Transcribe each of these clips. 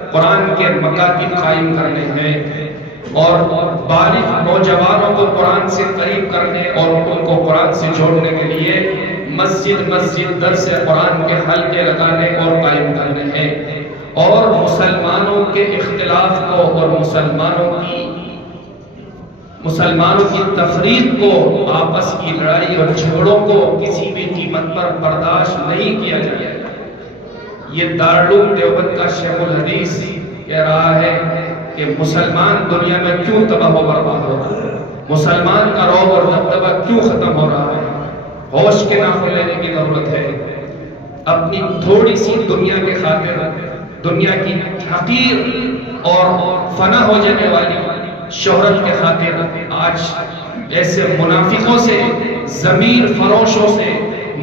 قرآن کے مکاتب قائم کرنے ہیں اور بالغ نوجوانوں کو قرآن سے قریب کرنے اور ان کو قرآن سے جوڑنے کے لیے مسجد درس قرآن کے حلقے لگانے اور قائم کرنے ہیں، اور مسلمانوں کے اختلاف کو اور مسلمانوں کی تفریق کو، آپس کی لڑائی اور جھگڑوں کو کسی بھی قیمت پر برداشت نہیں کیا جائے گا۔ یہ دارالعلوم دیوبند کا شیخ الحدیث کہہ رہا ہے کہ مسلمان دنیا میں کیوں تباہ و برباد ہو رہا ہے، مسلمان کا رعب اور دبدبہ کیوں ختم ہو رہا ہے۔ ہوش کے ناخن لینے کی ضرورت ہے۔ اپنی تھوڑی سی دنیا کے خاطر، دنیا کی حقیر اور فنا ہو جانے والی شہرت کے خاطر آج ایسے منافقوں سے، ضمیر فروشوں سے،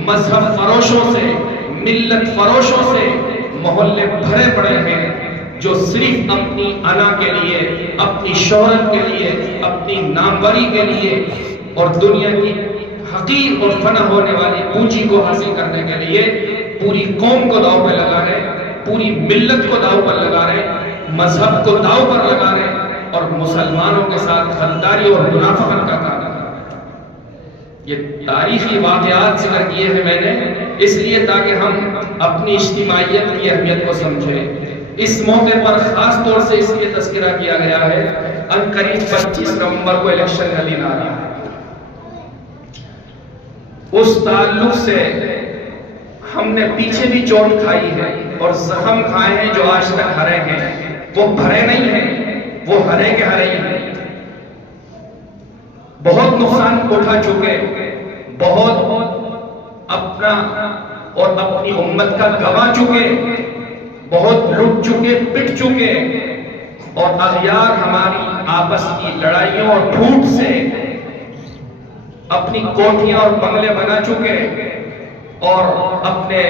مذہب فروشوں سے، ملت فروشوں سے محلے بھرے پڑے ہیں، جو صرف اپنی انا کے لیے، اپنی شہرت کے لیے، اپنی ناموری کے لیے اور دنیا کی حقیر اور فنا ہونے والی پونجی کو حاصل کرنے کے لیے پوری قوم کو داؤ پہ لگا رہے، پوری ملت کو داؤ پر لگا رہے، مذہب کو داؤ پر لگا رہے اور مسلمانوں کے ساتھ غداری اور منافقت کا کام کر رہے۔ یہ تاریخی واقعات ذکر کیے ہیں میں نے اس لیے تاکہ ہم اپنی اجتماعیت کی اہمیت کو سمجھیں۔ اس موقع پر خاص طور سے اس لیے تذکرہ کیا گیا ہے، عنقریب 25 نومبر کو الیکشن کا دن آ رہا ہے۔ اس تعلق سے ہم نے پیچھے بھی چوٹ کھائی ہے اور زخم کھائے ہیں جو آج تک ہرے ہیں، وہ بھرے نہیں ہیں، وہ ہرے کے ہرے ہی ہیں۔ بہت نقصان اٹھا چکے، بہت اپنا اور اپنی امت کا گوا چکے، بہت لٹ چکے، پٹ چکے، اور اغیار ہماری آپس کی لڑائیوں اور پھوٹ سے اپنی کوٹھیاں اور بنگلے بنا چکے اور اپنے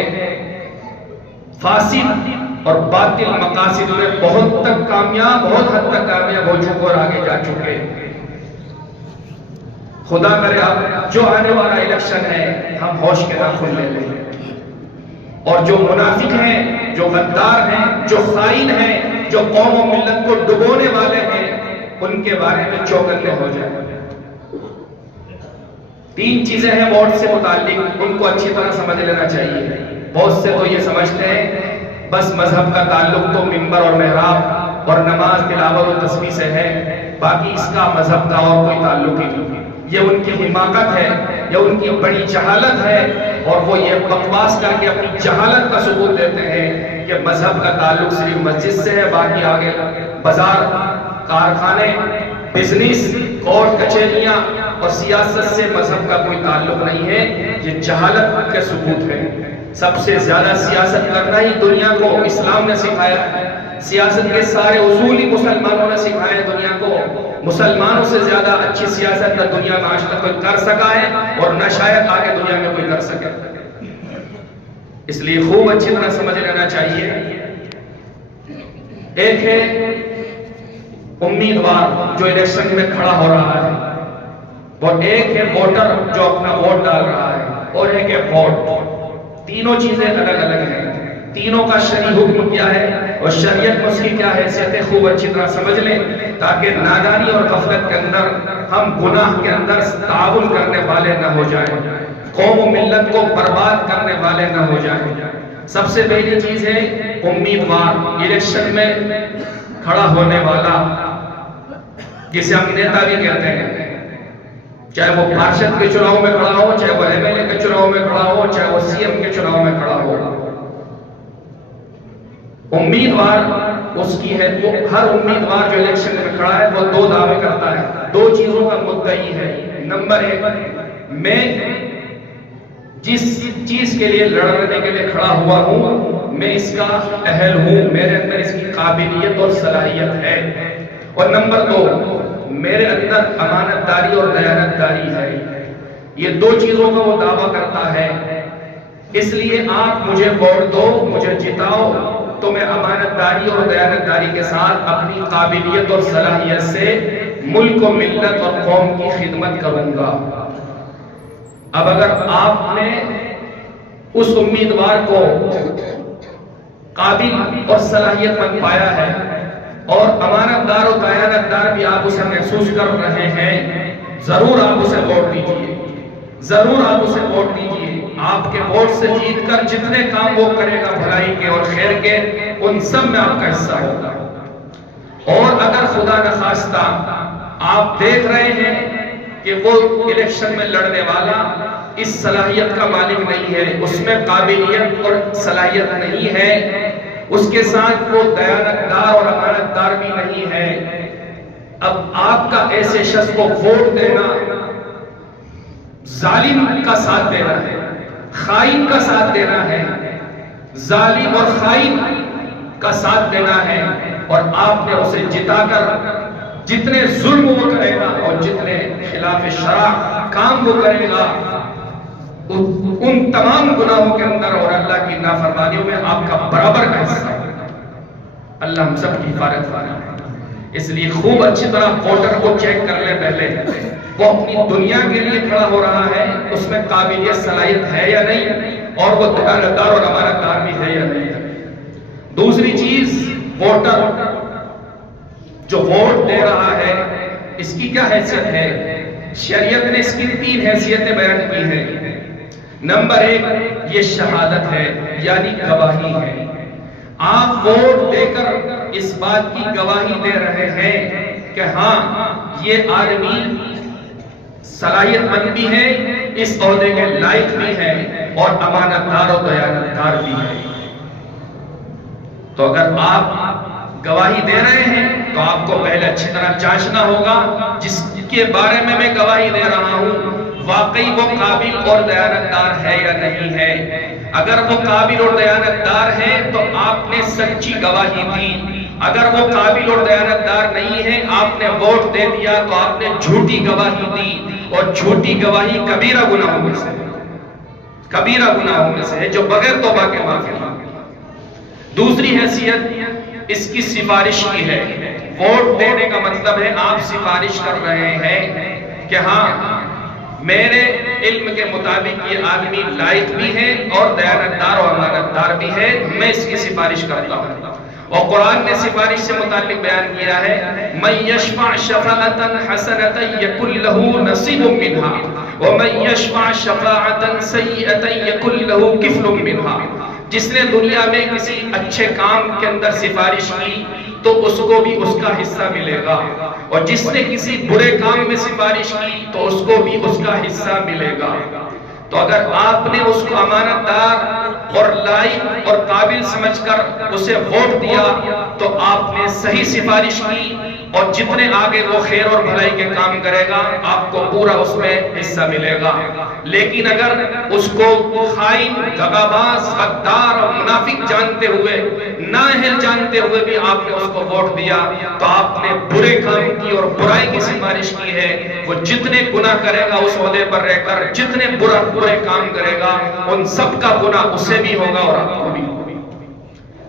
فاسد اور باطل مقاصد میں بہت حد تک کامیاب ہو چکے اور آگے جا چکے۔ خدا کرے اب جو آنے والا الیکشن ہے ہم ہوش کے ناخن لے لیں، اور جو منافق ہیں، جو غدار ہیں، جو خائن ہیں، جو قوم و ملت کو ڈبونے والے ہیں، ان کے بارے میں چوکنے ہو جائیں۔ 3 چیزیں ہیں ووٹ سے متعلق، ان کو اچھی طرح سمجھ لینا چاہیے۔ بہت سے تو یہ سمجھتے ہیں بس مذہب کا تعلق تو منبر اور محراب اور نماز، تلاوت اور تسبیح سے ہے، باقی اس کا مذہب کا اور کوئی تعلق ہی نہیں۔ یہ ان کی حماقت ہے، یہ ان کی بڑی جہالت ہے، اور وہ یہ بکواس کر کے اپنی جہالت کا ثبوت دیتے ہیں کہ مذہب کا تعلق صرف مسجد سے ہے، باقی آگے بازار، کارخانے، بزنس، کورٹ کچہریاں اور سیاست سے مذہب کا کوئی تعلق نہیں ہے۔ یہ جہالت کے ثبوت ہے۔ سب سے زیادہ سیاست کرنا ہی دنیا کو اسلام نے سکھایا ہے، سیاست کے سارے اصول ہی مسلمانوں نے سکھائے دنیا کو۔ مسلمانوں سے زیادہ اچھی سیاست نہ دنیا میں آج تک کوئی کر سکا ہے اور نہ شاید آگے دنیا میں کوئی کر سکے۔ اس لیے خوب اچھی طرح سمجھ لینا چاہیے۔ ایک ہے امیدوار جو الیکشن میں کھڑا ہو رہا ہے، اور ایک ہے ووٹر جو اپنا ووٹ ڈال رہا ہے، اور ایک ہے ووٹ۔ تینوں چیزیں الگ الگ ہیں، تینوں کا شرعی حکم کیا ہے اور شریعت میں اس کی کیا حیثیت ہے، خوب اچھی طرح سمجھ لیں تاکہ نادانی اور غفلت کے اندر ہم گناہ کے اندر تعاون کرنے والے نہ ہو جائیں، قوم و ملت کو برباد کرنے والے نہ ہو جائیں۔ سب سے پہلی چیز ہے امیدوار، الیکشن میں کھڑا ہونے والا، جسے ہم نیتا بھی کہتے ہیں، چاہے وہ پارشد کے چناؤ میں کھڑا ہو، چاہے وہ ایم ایل اے کے چناؤ میں کھڑا ہو، چاہے وہ سی ایم کے چناؤ میں کھڑا ہو۔ امیدوار اس کی ہے، وہ ہر امیدوار جو الیکشن میں کھڑا ہے وہ 2 دعوے کرتا ہے، 2 چیزوں کا مدعی ہے۔ نمبر 1، میں جس چیز کے لیے لڑنے کے لیے کھڑا ہوا ہوں میں اس کا اہل ہوں، میرے اندر اس کی قابلیت اور صلاحیت ہے۔ اور نمبر 2، میرے اندر امانت داری اور دیانت داری ہے۔ یہ 2 چیزوں کا وہ دعویٰ کرتا ہے۔ اس لیے آپ مجھے ووٹ دو، مجھے جتاؤ، تو میں امانت داری اور دیانت داری کے ساتھ اپنی قابلیت اور صلاحیت سے ملک و ملت اور قوم کی خدمت کروں گا۔ اب اگر آپ نے اس امیدوار کو قابل اور صلاحیت مند پایا ہے اور امانت دار و دیانت دار بھی آپ اسے محسوس کر رہے ہیں، ضرور آپ اسے ووٹ دیجیے، ضرور آپ اسے ووٹ دیجیے۔ آپ کے ووٹ سے جیت کر جتنے کام وہ کرے گا بھلائی کے اور خیر کے، ان سب میں آپ کا حصہ ہوگا۔ اور اگر خدا نخواستہ آپ دیکھ رہے ہیں کہ وہ الیکشن میں لڑنے والا اس صلاحیت کا مالک نہیں ہے، اس میں قابلیت اور صلاحیت نہیں ہے، اس کے ساتھ وہ دیانت دار اور امانت دار بھی نہیں ہے، اب آپ کا ایسے شخص کو ووٹ دینا ظالم کا ساتھ دینا ہے، خائن کا ساتھ دینا ہے، ظالم اور خائن کا ساتھ دینا ہے، اور آپ نے اسے جتا کر جتنے ظلم وہ کرے گا اور جتنے خلاف شرع کام وہ کرے گا ان تمام گناہوں کے اندر اور اللہ کی نافرمانیوں میں آپ کا برابر کا حصہ ہوگا۔ اللہ ہم سب کی حفاظت فرمائے۔ اس لیے خوب اچھی طرح ووٹر کو چیک کر لیں پہلے، وہ اپنی دنیا کے لیے کھڑا ہو رہا ہے، اس میں قابلیت صلاحیت ہے یا نہیں، اور وہ دیانت دار اور امانت دار بھی ہے یا نہیں۔ دوسری چیز، ووٹر جو ووٹ دے رہا ہے اس کی کیا حیثیت ہے؟ شریعت نے اس کی 3 حیثیتیں بیان کی ہیں۔ نمبر 1 یہ شہادت ہے، یعنی گواہی ہے۔ آپ ووٹ دے کر اس بات کی گواہی دے رہے ہیں کہ ہاں یہ آدمی صلاحیت مند بھی ہے، اس عہدے کے لائق بھی ہے، اور امانت دار و دیانت دار بھی ہے۔ تو اگر آپ گواہی دے رہے ہیں تو آپ کو پہلے اچھی طرح جانچنا ہوگا جس کے بارے میں میں گواہی دے رہا ہوں واقعی وہ قابل اور دیانت دار ہے یا نہیں ہے۔ اگر وہ قابل اور دیانت دار ہے تو آپ نے سچی گواہی دی، اگر وہ قابل اور دیانت دار نہیں ہے، آپ نے ووٹ دے دیا تو آپ نے جھوٹی گواہی دی، اور جھوٹی گواہی کبیرہ گناہوں میں سے ہے، کبیرہ گناہوں میں سے ہے جو بغیر توبہ کے معافی ہے۔ دوسری حیثیت اس کی سفارش کی ہے۔ ووٹ دینے کا مطلب ہے آپ سفارش کر رہے ہیں کہ ہاں میرے علم کے مطابق یہ آدمی لائق بھی ہے اور دیانت دار اور امانت دار بھی ہے، میں اس کی سفارش کرتا ہوں۔ اور قرآن نے سفارش سے متعلق بیان کیا ہے مَن يَشْفَعْ شَفَاعَةً حَسَنَةً يَكُنْ لَهُ نَصِيبٌ مِّنْهَا وَمَن يَشْفَعْ شَفَاعَةً سَيِّئَةً يَكُنْ لَهُ كِفْلٌ مِّنْهَا۔ جس نے دنیا میں کسی اچھے کام کے اندر سفارش کی تو اس کو بھی اس کا حصہ ملے گا، اور جس نے کسی برے کام میں سفارش کی تو اس کو بھی اس کا حصہ ملے گا۔ تو اگر آپ نے اس کو امانت دار اور لائق اور قابل سمجھ کر اسے ووٹ دیا تو آپ نے صحیح سفارش کی، اور جتنے آگے وہ خیر اور بھلائی کے کام کرے گا آپ کو پورا اس میں حصہ ملے گا۔ لیکن اگر اس کو خائن، دغاباز، غدار اور منافق جانتے ہوئے، نااہل جانتے ہوئے بھی آپ نے اس کو ووٹ دیا تو آپ نے برے کام کی اور برائی کی سفارش کی ہے۔ وہ جتنے گناہ کرے گا اس عہدے پر رہ کر، جتنے برے کام کرے گا ان سب کا گناہ اسے بھی ہوگا اور آپ کو بھی ہوگا۔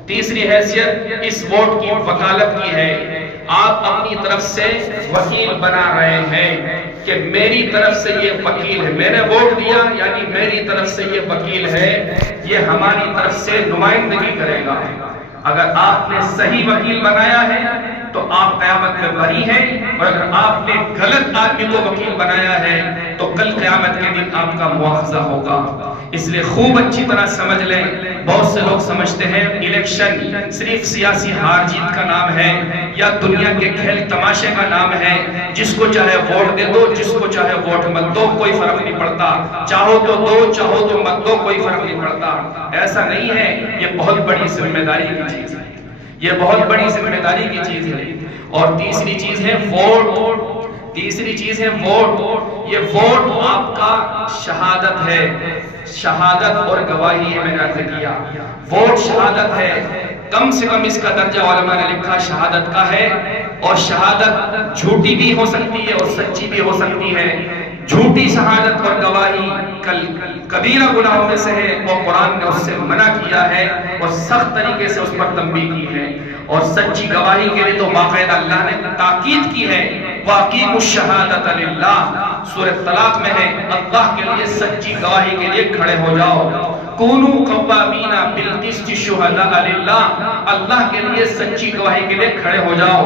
تیسری حیثیت اس ووٹ کی وکالت کی ہے۔ آپ اپنی طرف سے وکیل بنا رہے ہیں کہ میری طرف سے یہ وکیل ہے، میں نے ووٹ دیا یعنی میری طرف سے یہ وکیل ہے، یہ ہماری طرف سے نمائندگی کرے گا۔ اگر آپ نے صحیح وکیل بنایا ہے تو آپ قیامت میں بری ہیں، اور اگر آپ نے غلط آدمی کو وکیل بنایا ہے تو کل قیامت کے دن آپ کا مواخذہ ہوگا۔ اس لیے خوب اچھی طرح سمجھ لیں۔ بہت سے لوگ سمجھتے ہیں الیکشن صرف سیاسی ہار جیت کا نام ہے یا دنیا کے کھیل تماشے کا نام ہے، جس کو چاہے ووٹ دے دو، جس کو چاہے ووٹ مت دو، کوئی فرق نہیں پڑتا، چاہو تو دو، چاہو تو مت دو، کوئی فرق نہیں پڑتا۔ ایسا نہیں ہے، یہ بہت بڑی ذمہ داری کی چیز ہے، یہ بہت بڑی ذمہ داری کی چیز ہے۔ اور تیسری چیز ہے ووٹ، تیسری چیز ہے ووٹ۔ یہ ووٹ آپ کا شہادت ہے، شہادت اور گواہی میں نے عرض کیا، ووٹ شہادت ہے، کم سے کم اس کا درجہ علماء نے لکھا شہادت کا ہے، اور شہادت جھوٹی بھی ہو سکتی ہے اور سچی بھی ہو سکتی ہے۔ جھوٹی شہادت اور گواہی کبیرہ گناہوں میں سے ہے، اور قرآن نے اس سے منع کیا ہے اور سخت طریقے سے اس پر تنبیہ کی ہے۔ اور سچی گواہی کے لیے تو باقاعدہ اللہ نے تاکید کی ہے، وَأَقِیمُوا الشَّهَادَةَ لِلَّهِ، سورہ طلاق میں ہے، اللہ کے لیے سچی گواہی کے لیے کھڑے ہو جاؤ۔ کونوا قوامین بالقسط شہداء للہ، اللہ کے لیے سچی گواہی کے لیے کھڑے ہو جاؤ.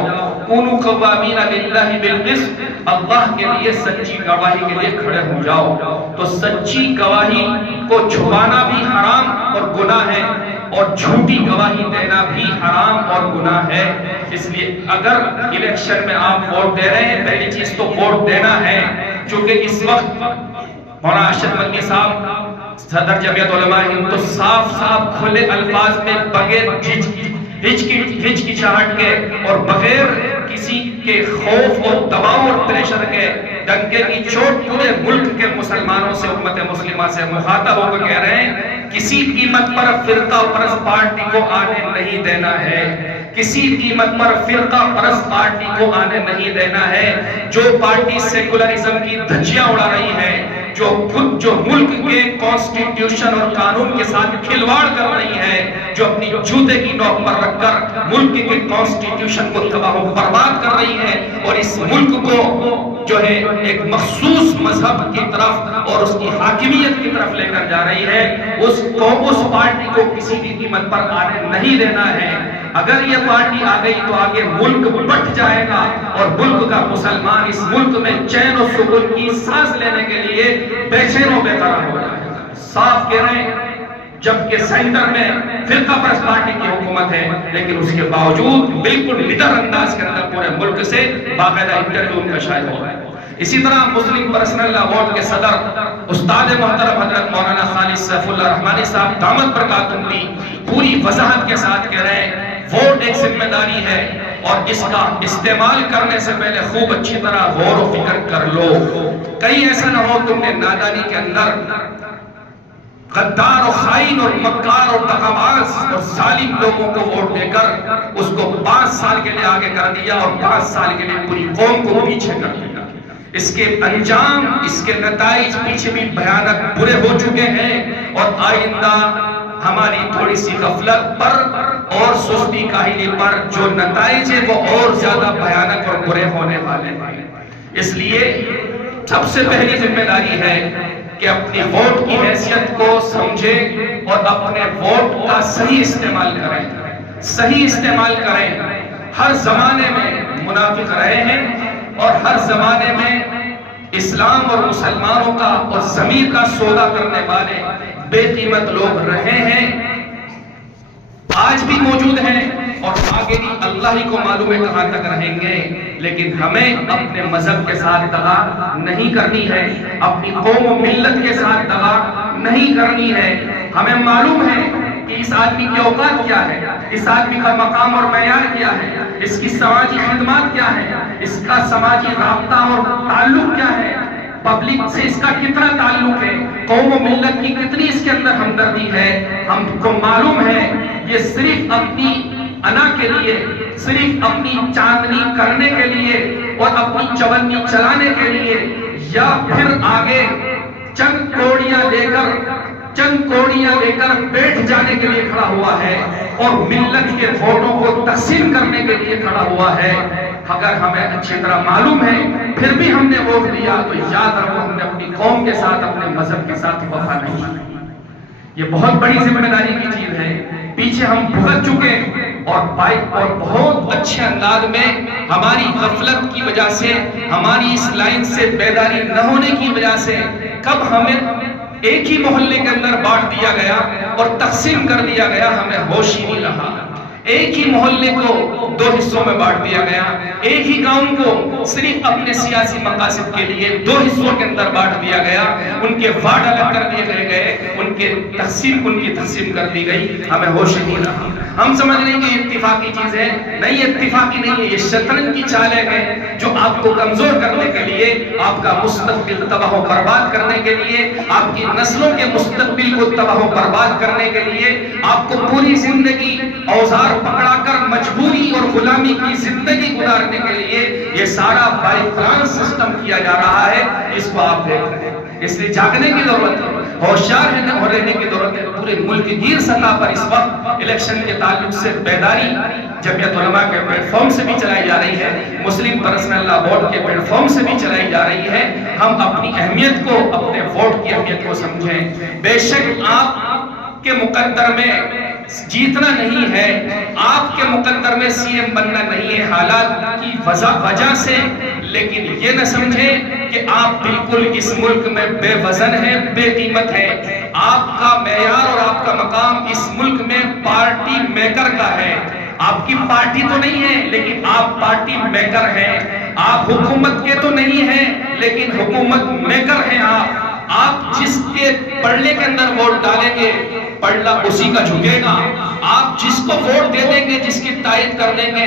کونوا قوامین للہ بالقسط، اللہ کے لیے سچی گواہی کے لیے کھڑے ہو جاؤ. تو سچی گواہی کو چھپانا بھی حرام اور گناہ ہے، اور جھوٹی گواہی دینا بھی حرام اور گناہ ہے. اس لیے اگر الیکشن میں آپ ووٹ دے رہے ہیں، پہلی چیز تو ووٹ دینا ہے. چونکہ اس وقت مولانا ارشد مدنی صاحب صدر جمعیت علماء ہند تو صاف صاف کھلے الفاظ میں بغیر ہچکچاہٹ کے اور بغیر کسی کے خوف اور دباؤ اور پریشر کے ڈنکے کی چوٹ پورے ملک کے مسلمانوں سے، امت مسلمہ سے مخاطب ہو کر کہہ رہے ہیں کسی قیمت پر فرقہ پرست پارٹی کو آنے نہیں دینا ہے. کسی قیمت پر فرقہ پرست پارٹی کو آنے نہیں دینا ہے. جو پارٹی سیکولرزم کی دھجیاں اڑا رہی ہے، جو ملک کے کانسٹیٹیوشن اور قانون کے ساتھ کھلواڑ کر رہی ہے، جو اپنی جوتے کی نوک پر رکھ کر ملک کے کانسٹیٹیوشن کو تباہ و برباد کر رہی ہے، اور اس ملک کو جو ہے ایک مخصوص مذہب کی طرف اور اس کی حاکمیت کی طرف لے کر جا رہی ہے، اس پارٹی کو کسی بھی قیمت پر آنے نہیں دینا ہے. اگر یہ پارٹی آ گئی تو آگے ملک بٹ جائے گا، اور ملک کا مسلمان اس ملک میں چین و سکون کی سانس لینے کے لیے بے چین و بے قرار ہو جائے گا. صاف کہہ رہے ہیں جبکہ سینٹر میں فرقہ پرست پارٹی کی حکومت ہے، لیکن اس کے باوجود بالکل نڈر انداز کے اندر پورے ملک سے باقاعدہ انٹرویو ان کا شائع ہو رہا ہے. اسی طرح مسلم پرسنل لا بورڈ کے صدر استاد محترم حضرت مولانا خالد سیف اللہ رحمانی صاحب دامت برکاتہم بھی پوری وضاحت کے ساتھ کہہ رہے ہیں ووٹ ایک ذمہ داری ہے، اور اس کا استعمال کرنے سے پہلے خوب اچھی طرح غور و فکر کر لو. کہیں ایسا نہ ہو تم نے نادانی کے اندر غدار و خائن اور مکار اور دغاباز اور ظالم لوگوں کو ووٹ دے کر اس کو 5 سال کے لیے آگے کر دیا اور 5 سال کے لیے پوری قوم کو پیچھے کر دیا. اس کے انجام، اس کے نتائج پیچھے بھی بھیانک برے ہو چکے ہیں، اور آئندہ ہماری تھوڑی سی غفلت پر اور سستی کاہلی پر جو نتائج ہیں وہ اور زیادہ بھیانک اور برے ہونے والے ہیں. اس لیے سب سے پہلی ذمہ داری ہے کہ اپنی ووٹ کی حیثیت کو سمجھیں اور اپنے ووٹ کا صحیح استعمال کریں. صحیح استعمال کریں. ہر زمانے میں منافق رہے ہیں، اور ہر زمانے میں اسلام اور مسلمانوں کا اور ضمیر کا سودا کرنے والے بے قیمت لوگ رہے ہیں، آج بھی موجود ہیں، اور آگے بھی اللہ ہی کو معلوم ہے کہاں تک رہیں گے. لیکن ہمیں اپنے مذہب کے ساتھ دغا نہیں کرنی ہے، اپنی قوم و ملت کے ساتھ دغا نہیں کرنی ہے. ہمیں معلوم ہے کہ اس آدمی کی اوقات کیا ہے، اس آدمی کا مقام اور معیار کیا ہے، اس کی سماجی خدمات کیا ہے، اس کا سماجی رابطہ اور تعلق کیا ہے، پبلک سے اس کا کتنا تعلق ہے، قوم و ملت کی کتنی اس کے اندر ہمدردی ہے. ہم کو معلوم ہے یہ صرف اپنی انا کے لیے، صرف اپنی چاندنی کرنے کے لیے اور اپنی چونی چلانے کے لیے، یا پھر آگے چند کوڑیاں لے کر بیٹھ جانے کے لیے کھڑا ہوا ہے، اور ملت کے ووٹوں کو تقسیم کرنے کے لیے کھڑا ہوا ہے. اگر ہمیں اچھی طرح معلوم ہے پھر بھی ہم نے ووٹ دیا تو یاد رکھو ہم نے اپنی قوم کے ساتھ، اپنے مذہب کے ساتھ وفا نہیں. یہ بہت بڑی ذمہ داری کی چیز ہے. پیچھے ہم بھگت چکے، اور بہت اچھے انداز میں ہماری غفلت کی وجہ سے، ہماری اس لائن سے بیداری نہ ہونے کی وجہ سے، کب ہمیں ایک ہی محلے کے اندر بانٹ دیا گیا اور تقسیم کر دیا گیا، ہمیں ہوش ہی نہیں رہا. ایک ہی محلے کو 2 حصوں میں بانٹ دیا گیا، ایک ہی گاؤں کو صرف اپنے سیاسی مقاصد کے لیے 2 حصوں کے اندر بانٹ دیا گیا، ان کے وارڈ الگ کر دیے گئے، ان کی تقسیم کر دی گئی. ہمیں ہوش ہی نہیں رہا. ہم سمجھ رہے ہیں کہ اتفاقی چیز ہے، نہیں اتفاقی نہیں ہے، یہ شطرنج کی چالیں ہیں جو آپ کو کمزور کرنے کے لیے، آپ کا مستقبل تباہ و برباد کرنے کے لیے، آپ کی نسلوں کے مستقبل کو تباہ و برباد کرنے کے لیے، آپ کو پوری زندگی اوزار پکڑا کر مجبوری اور غلامی کی زندگی گزارنے کے لیے یہ سارا بائی پلان سسٹم کیا جا رہا ہے. اس کو آپ دیکھ رہے ہیں. اس لیے جاگنے کی ضرورت ہے، ہوشیار رہنے کی ضرورت ہے. پورے ملک گیر سطح پر اس وقت الیکشن کے تعلق سے بیداری جمعیت علماء کے پلیٹ فارم سے بھی چلائی جا رہی ہے، مسلم پرسنل لا بورڈ کے پلیٹ فارم سے بھی چلائی جا رہی ہے. ہم اپنی اہمیت کو، اپنے ووٹ کی اہمیت کو سمجھیں. بے شک آپ کے مقدر میں جیتنا نہیں ہے، آپ کے مقدر میں سی ایم بننا نہیں ہے حالات کی وجہ سے، لیکن یہ نہ سمجھیں کہ آپ بالکل اس ملک میں بے وزن ہیں، بے قیمت ہیں۔ آپ کا معیار اور آپ کا مقام اس ملک میں پارٹی میکر کا ہے۔ آپ کی پارٹی تو نہیں ہے لیکن آپ پارٹی میکر ہیں۔ آپ حکومت کے تو نہیں ہیں لیکن حکومت میکر ہیں۔ آپ جس کے پڑھنے کے اندر ووٹ ڈالیں گے پڑھنا اسی کا جھکے گا۔ آپ جس کو ووٹ دے دیں گے، جس کی تائید کر دیں گے،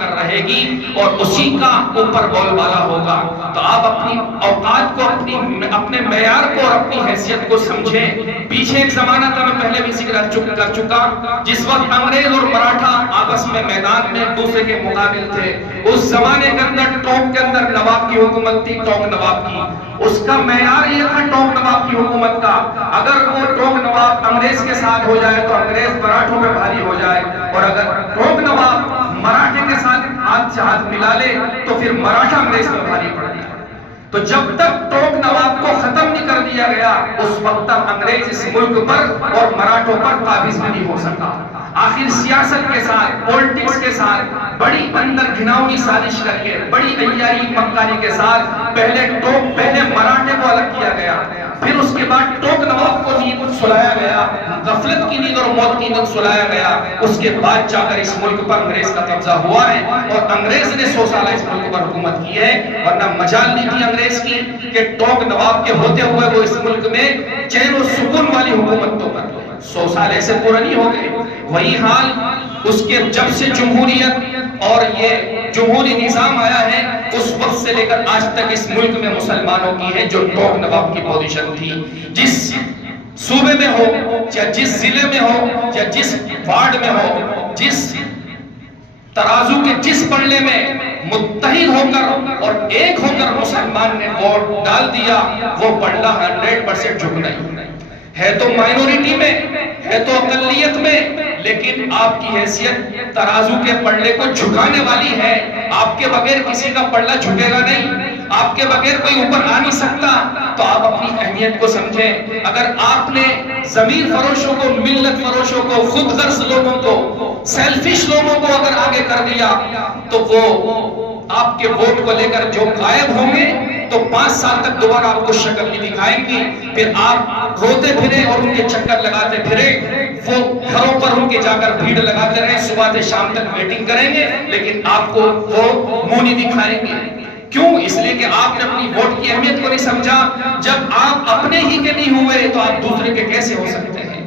کر رہے گی اور اسی کا اوپر بول بالا ہوگا۔ تو آپ اپنی اوقات کو، اپنے معیار کو اور اپنی حیثیت کو سمجھیں۔ پیچھے ایک زمانہ تھا، میں پہلے بھی ذکر کر چکا، جس وقت انگریز اور مراٹھا آپس میں میدان میں ایک دوسرے کے مقابل تھے۔ اس زمانے کے اندر ٹوک کے اندر نواب کی حکومت تھی، ٹوک نواب کی۔ اس کا معیار یہ تھا ٹوک نواب کی حکومت کا، اگر وہ ٹوک نواب انگریز کے ساتھ ہو جائے تو انگریز مراٹھوں میں بھاری ہو جائے، اور اگر ٹوک نواب مراٹھے کے ساتھ ہاتھ سے ہاتھ ملا لے تو پھر مراٹھا انگریز میں بھاری پڑ جائے۔ تو جب تک ٹوک نواب کو ختم نہیں کر دیا گیا اس وقت تک انگریز اس ملک پر اور مراٹھوں پر قابض نہیں ہو سکا۔ آخر سیاست کے ساتھ، پولیٹکس کے ساتھ بڑی اندر گھناؤنی سازش کر کے، بڑی عیاری مکاری کے ساتھ پہلے مراٹھے کو الگ کیا گیا، پھر اس کے بعد ٹوک نواب کو نیند سلایا گیا، غفلت کی نیند اور موت کی نیند سلایا گیا۔ اس کے بعد جا کر اس ملک پر انگریز کا قبضہ ہوا ہے اور انگریز نے 100 سال اس ملک پر حکومت کی ہے، ورنہ مجال نہیں تھی انگریز کی کہ ٹوک نواب کے ہوتے ہوئے وہ اس ملک میں چین و سکون والی حکومت تو کر لے۔ 100 سال ایسے پورا نہیں ہو گئے۔ وہی حال اس کے جب سے جمہوریت اور یہ جمہوری نظام آیا ہے اس وقت سے لے کر آج تک اس ملک میں مسلمانوں کی ہے جو ٹوک نواب کی پوزیشن تھی۔ جس صوبے میں ہو یا جس ضلع میں ہو یا جس وارڈ میں ہو، جس ترازو کے جس پلڑے میں متحد ہو کر اور ایک ہو کر مسلمان نے ووٹ ڈال دیا، وہ پلڑا 100% جھک نہیں ہے۔ تو مائنورٹی میں ہے، تو اقلیت میں، لیکن آپ کی حیثیت ترازو کے پلڑے کو جھکانے والی ہے۔ آپ کے بغیر کسی کا پلڑا جھکے گا نہیں، آپ کے بغیر کوئی اوپر آ نہیں سکتا۔ تو آپ اپنی اہمیت کو سمجھیں۔ اگر آپ نے ضمیر فروشوں کو، ملت فروشوں کو، خود غرض لوگوں کو، سیلفش لوگوں کو اگر آگے کر دیا تو وہ آپ کے ووٹ کو لے کر جو غائب ہوں گے تو 5 سال تک دوبارہ آپ کو شکل نہیں دکھائیں گے۔ پھر آپ روتے پھرے اور ان کے چکر لگاتے پھرے، وہ گھروں پر ان کے جا کر بھیڑ لگاتے رہے، صبح سے شام تک میٹنگ کریں گے لیکن آپ کو وہ منہ نہیں دکھائیں گے۔ کیوں؟ اس لیے کہ آپ نے اپنی ووٹ کی اہمیت کو نہیں سمجھا۔ جب آپ اپنے ہی کے نہیں ہوئے تو آپ دوسرے کے کیسے ہو سکتے ہیں؟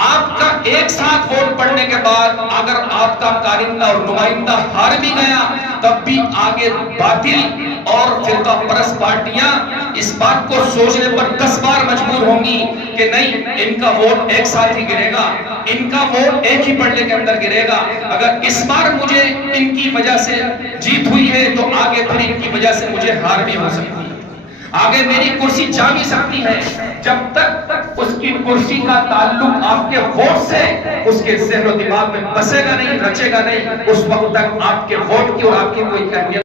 آپ کا ایک ساتھ ووٹ پڑنے کے بعد اگر آپ کا کارندہ اور نمائندہ ہار بھی گیا تب بھی آگے باطل اور فرقہ پرست پارٹیاں اس بات کو سوچنے پر 10 بار مجبور ہوں گی کہ نہیں، ان کا ووٹ ایک ساتھ ہی گرے گا، ان کا ووٹ ایک ہی پڑنے کے اندر گرے گا۔ اگر اس بار مجھے ان کی وجہ سے جیت ہوئی ہے تو آگے پھر ان کی وجہ سے مجھے ہار بھی ہو سکتی ہے، آگے میری کرسی جا بھی سکتی ہے۔ جب تک اس کی کرسی کا تعلق آپ کے ووٹ سے اس کے ذہن و دماغ میں بسے گا نہیں، رچے گا نہیں، اس وقت تک آپ کے ووٹ کی اور آپ کی کوئی اہمیت